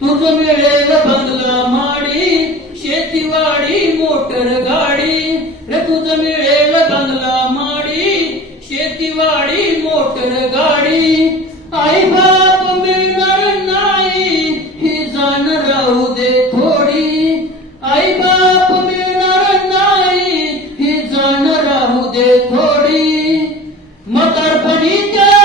तुझ मिळेल बंगला माडी शेतीवाडी मोटर गाडी. रे तुझ मिळेल बंगला माडी शेतीवाडी मोटर गाडी. आई बाप मिळणार नाही ही जाण राहू दे थोडी. आई बाप मिळणार नाही ही जाण राहू दे थोडी. मतारपणी त्या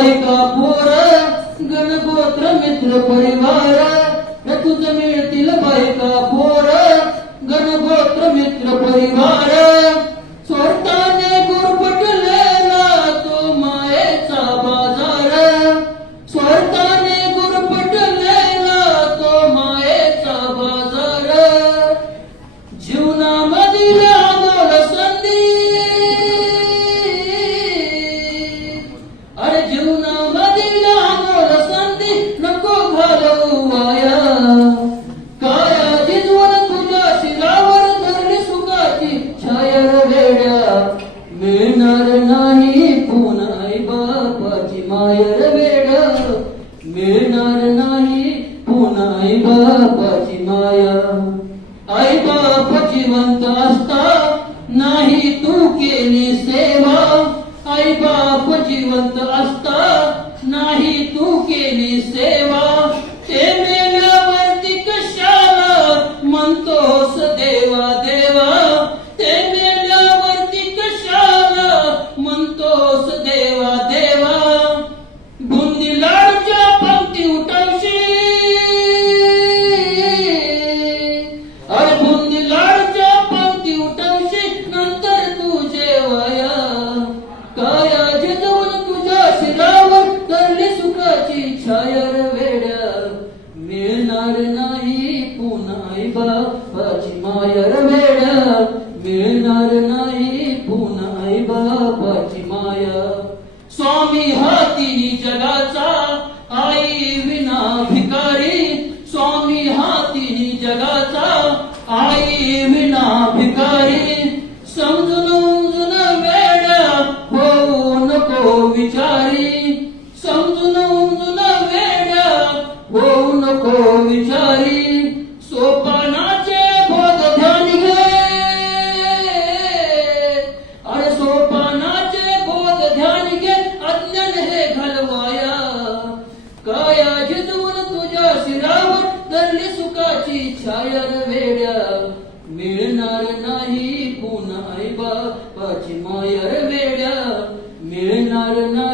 बायका पोर गणगोत्र मित्र परिवार हे मिळतील बायका पोर गणगोत्र मित्र परिवार. मिळणार नाही पुन्हा बापाची मायर वेड्या मिळणार नाही पुन्हा बापाची माया. आई बाप जिवंत असता नाही तू केली सेवा. आई बाप जिवंत असता नाही तू केली सेवा. हो विचारी समजून उमजून वेड. होऊ नको विचारी सोपानाचे बोध ध्यान घे. अरे सोपानाचे बोध ध्यान घे अज्ञान हे घालवाया. काया झिजवून तुझ्या शिरावर धरली सुखाची छाया वेड्या. मिळणार नाही पुन्हा बापाची माया वेड not know.